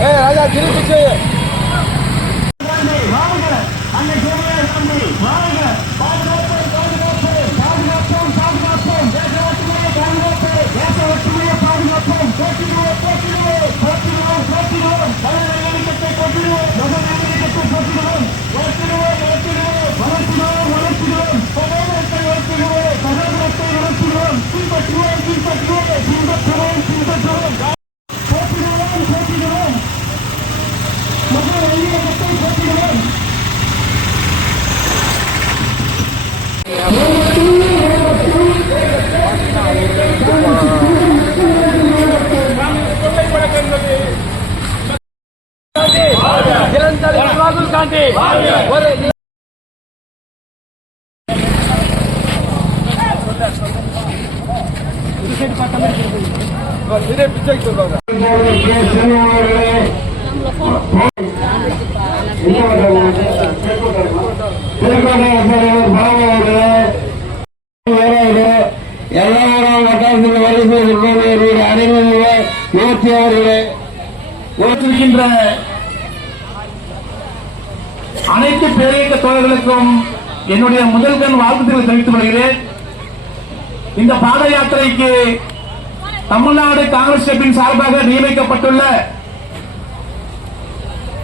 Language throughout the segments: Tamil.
ஏ ராஜா திருப்பி ராகுல் காந்தி ஒரு பிச்சை சொல்லுவாங்க எல்லாரும் வட்டாரத்தில் ஓட்டிருக்கின்ற அனைத்து பேரியக்க தோழர்களுக்கும் என்னுடைய முதல் கண் வாழ்த்துக்களை தெரிவித்துக் கொள்கிறேன். இந்த பாத யாத்திரைக்கு தமிழ்நாடு காங்கிரஸ் கட்சியின் சார்பாக நியமிக்கப்பட்டுள்ள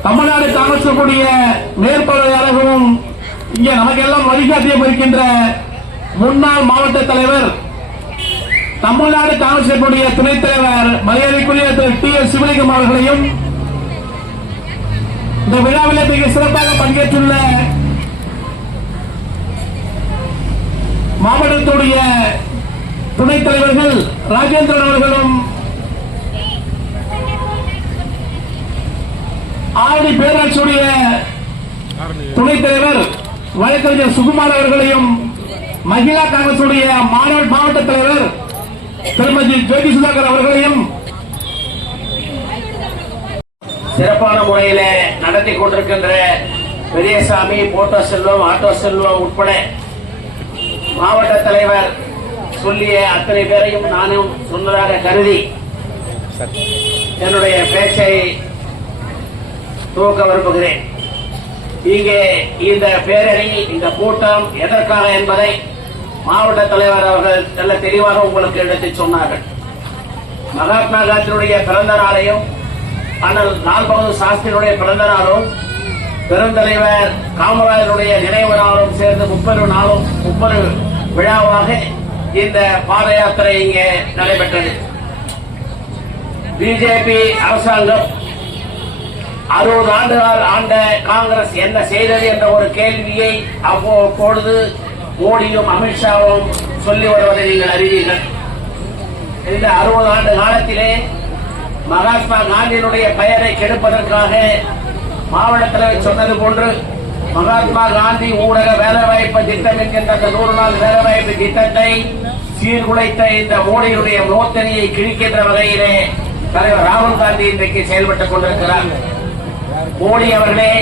தமிழ்நாடு காங்கிரஸ் கூடிய மேற்பார்வையாளர்களும் இங்கே நமக்கெல்லாம் வழிகாட்டியம் இருக்கின்ற முன்னாள் மாவட்ட தலைவர் தமிழ்நாடு காங்கிரஸ் கட்சியுடைய துணைத் தலைவர் மரியாதைக்குரிய திரு டி எஸ் சிவலிங்கம் அவர்களையும் இந்த விழாவில் மிக சிறப்பாக பங்கேற்றுள்ள மாவட்டத்துடைய துணைத் தலைவர்கள் ராஜேந்திரன் அவர்களும் ஆவடி பேராட்சியுடைய துணைத் தலைவர் வழக்கறிஞர் சுகுமார் அவர்களையும் மகிழா காங்கிரசுடைய மாநாடு மாவட்ட தலைவர் திருமதி ஜோதி சுதாகர் அவர்களையும் சிறப்பான முறையில நடத்தி கொண்டிருக்கின்ற பெரியசாமி போட்டோ செல்வம் ஆட்டோ செல்வம் உட்பட மாவட்ட தலைவர் சொல்லிய அத்தனை பேரையும் நானும் சொன்னதாக கருதி என்னுடைய பேச்சை துவக்க விரும்புகிறேன். இங்கே இந்த பேரணி இந்த கூட்டம் எதற்காக என்பதை மாவட்ட தலைவர் அவர்கள் நல்ல தெளிவாக உங்களுக்கு எடுத்து சொன்னார்கள். மகாத்மா காந்தியுடைய பிறந்த நாளையும் அண்ணல் லால் பகதூர் சாஸ்திரியுடைய பிறந்த நாளும் பெருந்தலைவர் காமராஜருடைய நினைவு நாளும் சேர்ந்து முப்பது நாளும் முப்பது விழாவாக இந்த பாத யாத்திரை இங்கே நடைபெற்றது. பிஜேபி அரசாங்கம் அறுபது ஆண்டுகள் ஆண்ட காங்கிரஸ் என்ன செய்தது என்ற ஒரு கேள்வியை அவ்வப்பொழுது மோடியும் அமித்ஷாவும் சொல்லி வருவதை நீங்கள் அறிவீர்கள். இந்த அறுபது ஆண்டு காலத்திலே மகாத்மா காந்தியினுடைய பெயரை கெடுப்பதற்காக மாவட்ட தலைவர் சொன்னது போன்று மகாத்மா காந்தி ஊடக வேலைவாய்ப்பு திட்டம் என்கின்ற அந்த நூறு நாள் வேலைவாய்ப்பு திட்டத்தை சீர்குலைத்த இந்த மோடியினுடைய மோத்தனியை கிழிக்கின்ற வகையிலே தலைவர் ராகுல் காந்தி இன்றைக்கு செயல்பட்டுக் கொண்டிருக்கிறார். மோடி அவர்களே